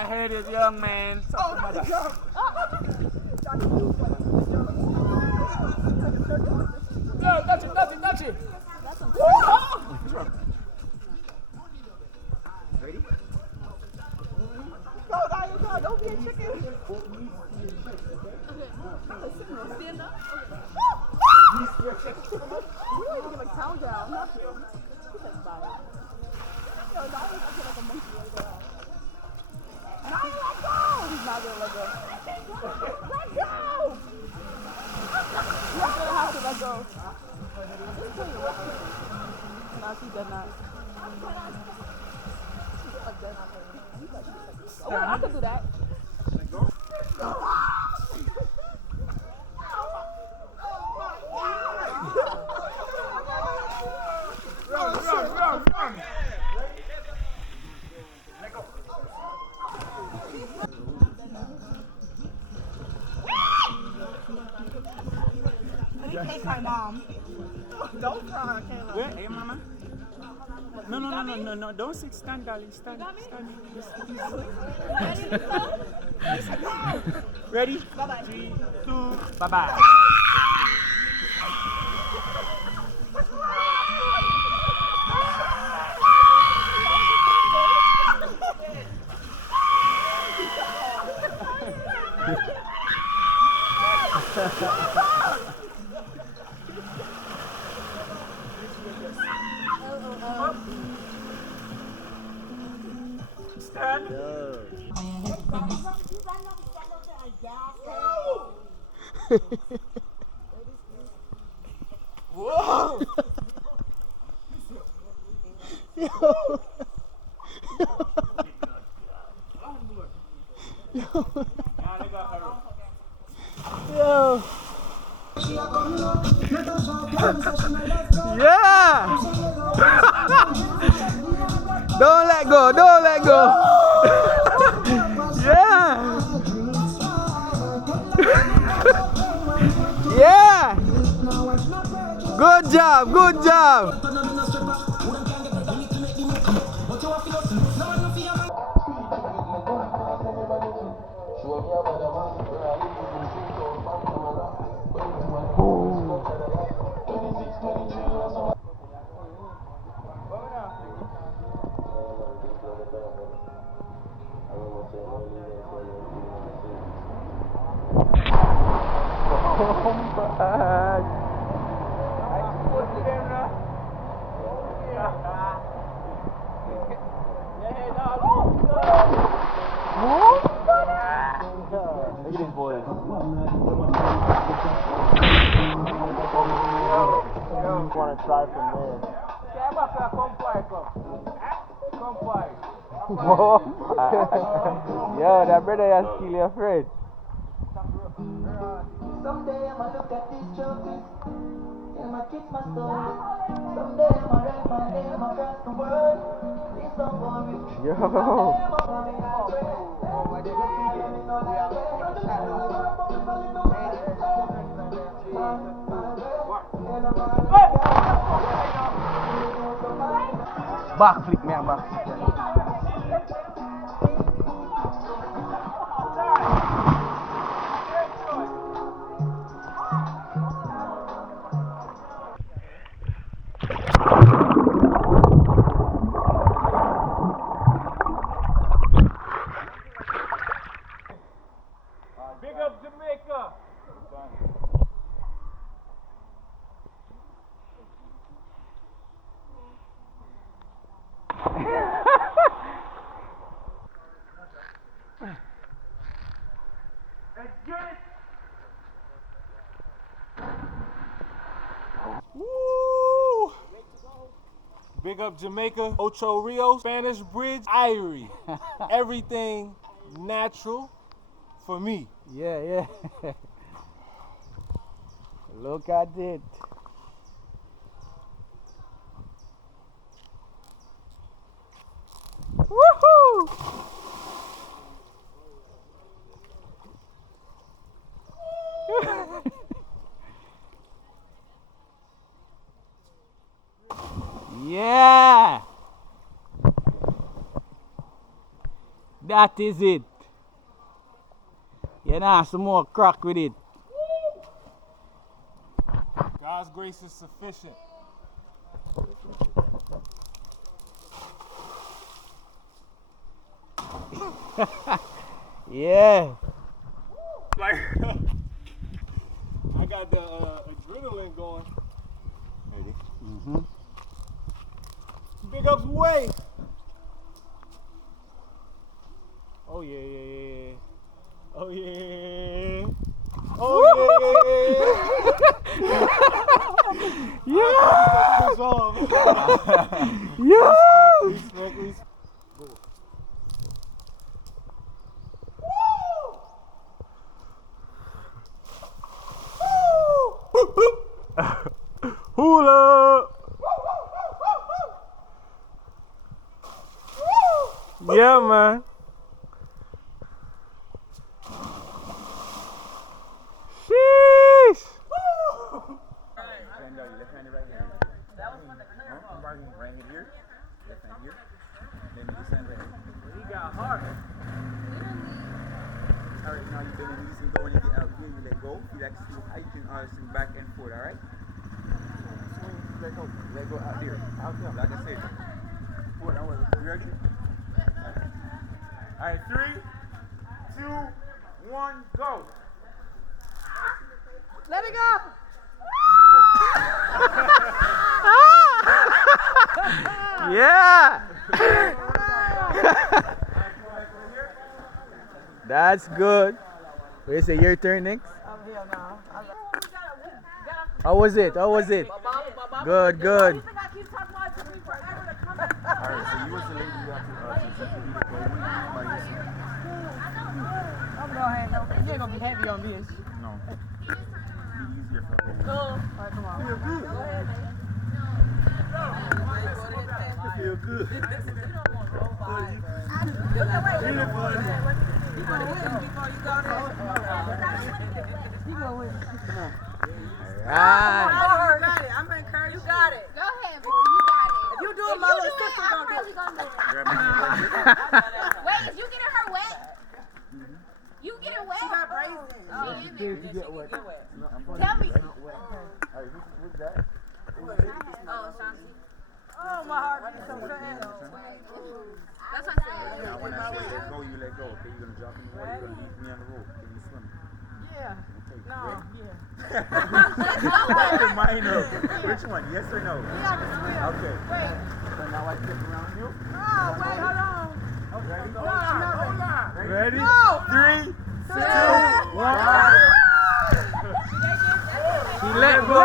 I heard this young man. Oh my God. Yo, touch it, touch it, touch it. Ready? Go, Daniel, go. Don't be a chicken. Stand up. We don't even give a countdown. Not him. He's like, bye. Yo, Daniel's acting like a monkey right there. Now let go! He's not gonna let go. Let go! You're gonna have to let go. Just tell you what. No, she did not. Oh, I could do that. Let go. Run. Let go. Take my mom. Don't cry, Kayla. Where? Hey, mama. No. Don't sit. Stand, darling. Stand. Ready? Bye-bye. 3, 2, bye-bye. Stand. Whoa! Yo. Yeah. Don't let go. Yeah. Yeah. Good job. Want to try from there. Yo, that brother has kill your friend. Someday I'ma look at these trophies and I'ma kiss my story. Someday I'ma write my name across the world. Please don't worry. Yo. Backflip, man, backflip. Big up Jamaica. Woo! Big up Jamaica, Ocho Rios, Spanish Bridge, Irie. Everything natural for me. Yeah. Look at it. Woohoo! Yeah. That is it. You know, some more crack with it. God's grace is sufficient. Yeah. Like, I got the adrenaline going. Ready? Big ups way. Oh yeah, yeah, yeah. Oh yeah. Oh yeah. Yeah. Push off. Yeah. Respect. Hula. Yeah, man. Sheesh. Stand out, your left hand and right hand. Right hand here, left hand here. Then you stand right hand. He got heart. Alright, now you bend the knees and go when you get out here, you let go. You like to swing back and forth, alright? Swing, let go out there. Out there, like I said. Forward, you ready? Alright, 3, 2, 1, go. Let it go. Yeah. That's good. Wait, say your turn next. How was it? Good, good. You think I keep talking about it took me forever to come back? Alright, so you was the lady you got to by yourself. I'm going ahead. You ain't gonna be heavy on this. No. Be easier for her. Cool. All right, come on. Feel good. Go ahead, man. Feel good. Alright. I'm gonna encourage you. Got it. Go ahead, boy. You got it. If you do it, If my you little do it, sister I'm gonna do probably it. gonna do it. Grab my hand. Wait, is you getting her wet? You get her wet? She got braids in. Oh, yeah. Tell me. Alright, who's that? Oh, Shanti. Oh, my heart is so sad. That's what I Now said. when I say let go, you let go. Okay, you're gonna drop in the water, you're gonna leave me on the rope. Can you swim? Yeah. Okay. No, Ready? yeah. Mine up. Which one? Yes or no? Yeah, I can swim. Okay. Wait. So now I flip around you. Oh, wait, hold on. Ready? No, I'm not ready. Ready? No. 3, 2, 1. She let go.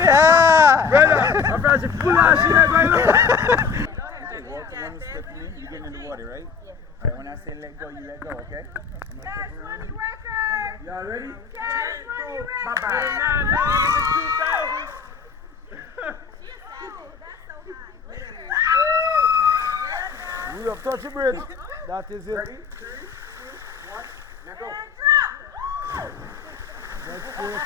Yeah. I'm trying to pull out shit like right now. Okay, walk one step to me. You get in the water, right? Alright, when I say let go, you let go, okay? I'm gonna Cash step money around. record. Y'all ready? Cash money record. Bye-bye. We up, touch the bridge. That is it. Ready? 3, 2, 1, let go. Next person. Good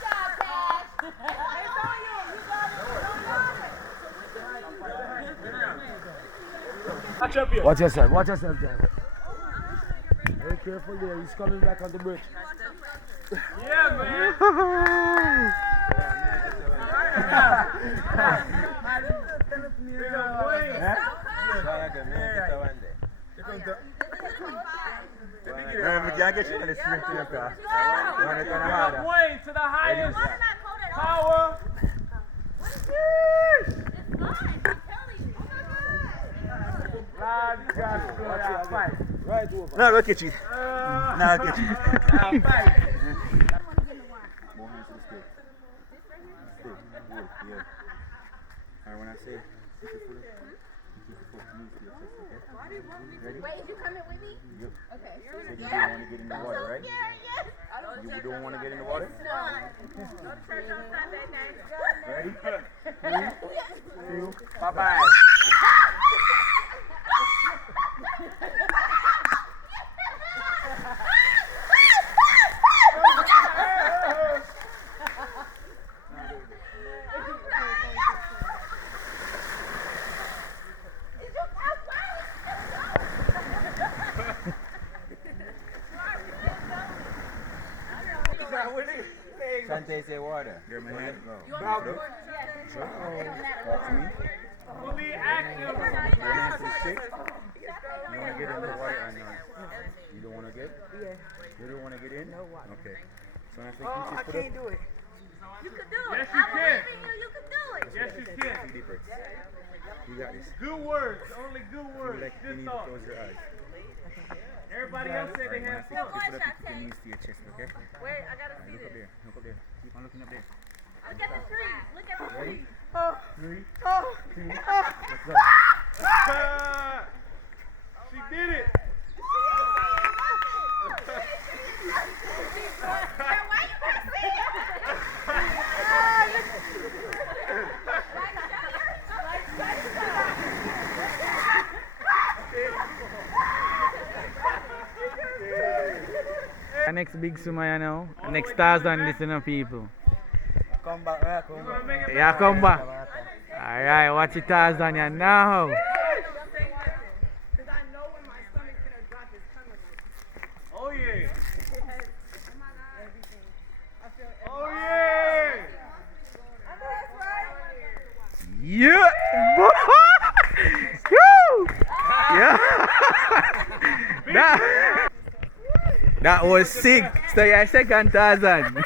job, Cash. It's on you. You got it. Watch yourself, guys. Very careful there, he's coming back on the bridge. Yeah, man. Wayne to the highest power. Right over. Now look at you. Now look at you. Fight. More hands to the stick. Stick. Wood. Yeah. Alright, when I say keep your foot, keep your foot loose to your chest, okay? Ready? Wait, is you coming with me? Yep. Okay. So you don't want to get in the water, right? You don't want to get in the water? Ready? 3, 2, bye-bye. Shante say water. Give me a hand. No. You want me to Sure. Talk to me. Fully active. Your name is Stick. You want to get in the water or not? You don't want to get? Yeah. You don't want to get in? No water. Okay. So I think you just put it. You can do it. Yes, you I can. believe in you. You can do it. Yes, you can. Deeper. You got this. Good words. Only good You words. like you Good need to thoughts. close your eyes. Everybody else said they had Now, fun. put up, keep your knees to your chest, okay? Wait, I gotta see Look up this. there. Look up there. Keep on looking up there. Look at the tree. Look at the tree. 3, 2, let's go. She did it. Why you gonna say Next big summer, you know. Next Tarzan, listen to people. Come back, yeah, come back. Yeah, come back. Alright, watch it Tarzan, you know. Because I know when my stomach's gonna drop his tongue with it. Oh yeah. Everything. I feel everything. Oh yeah. I know that's right. Yeah! Woo! Yeah! That was sick. So your second Tarzan.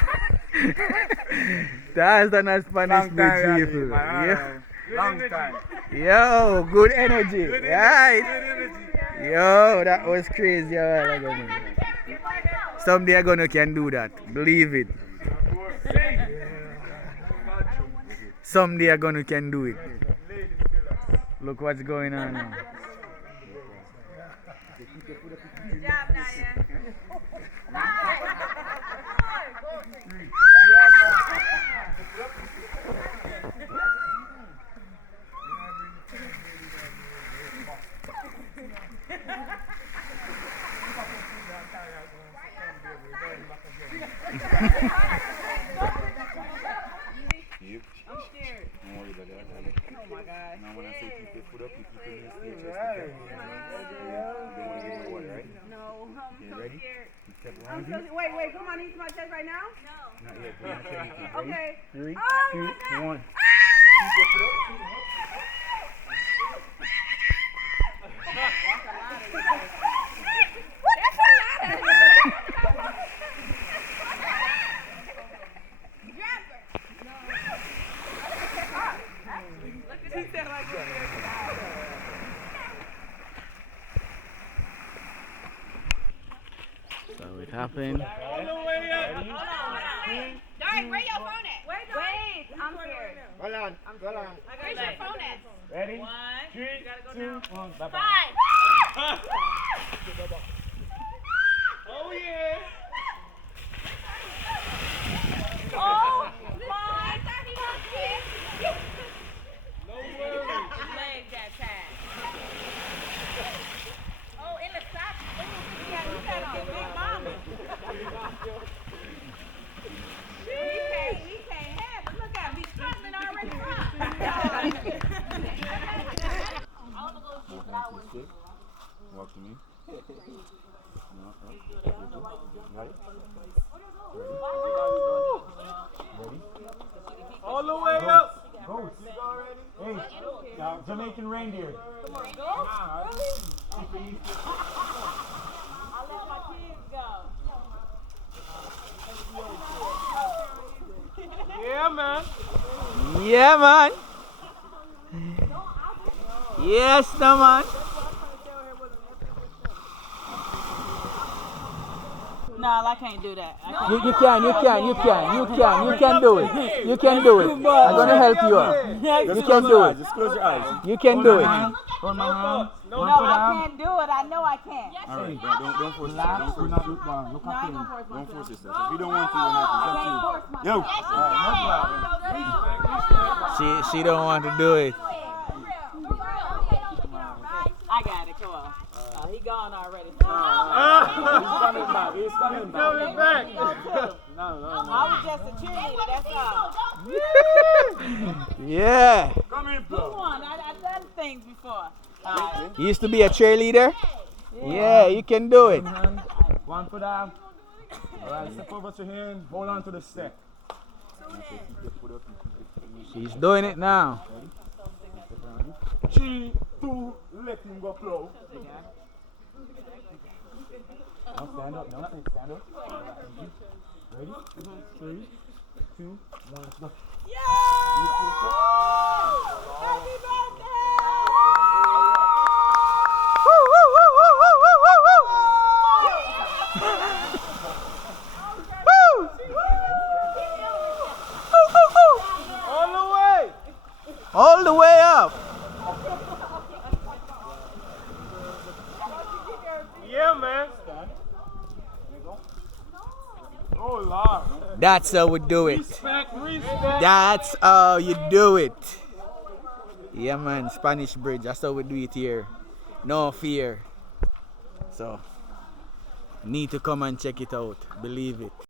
Tarzan has punished good people. Yeah. Long time. Yo, good energy. Right. Good energy. Yo, that was crazy. Someday I'm gonna can do that. Believe it. Someday I'm gonna can do it. Look what's going on now. Good job, Diane. I'm scared. Don't worry about that. Oh my God. Now when I say keep your foot up, you keep your knees to your chest, okay? You don't want to get in the water, right? No, I'm Okay, so ready? scared. You step I'm around so you. wait, come on, eat my chest right now? Not yet. We're not saying anything. Ready? Okay. 3, Oh 2, my God. 1. Keep your foot up. So it happened. All the way up. Darren, where your phone at? Wait, I'm scared. Hold on, hold on. Where's your phone at? Ready? 3, 2, 1, bye-bye. 5. Oh yeah. Oh my God, he was scared. No worries. His leg got tied. Oh, in the sock. You got on Big Mama. He can't have it. Look at him. He's struggling already. Walk to me. No, right? Ready? All the way up. Go. Hey, Jamaican reindeer. Yeah, man. Yeah, man. Yes, no, man. No, I can't do that. I can't. You can do it. You can do it. I'm gonna help you out. You can do it. Just close your eyes. You can do it. Hold my hand. No, I can't do it. I know I can't. All right, don't force yourself. Don't force yourself. Look No, I at ain't him. gonna force Don't myself. force yourself. If you don't want to, you don't have to. It's I up can't force to you. myself. Yo. She don't want to do it. I got it. Come on. He gone already. He's coming back. He's coming back. Coming back. No. I was just a cheerleader. That's all. Yeah. Come in, Who won? I've done things before. You used to be a cheerleader? Yeah, you can do it. One for them. All right. Step over to him, hold on to the step. She's doing it now. 3, 2, let him go flow. Now stand up, stand up. Ready? 3, 2, 1, let's go. Happy birthday! All the way. All the way up. Yeah, man. Oh, Lord. That's how we do it. Respect. That's how you do it. Yeah, man. Spanish Bridge. That's how we do it here. No fear. So, need to come and check it out. Believe it.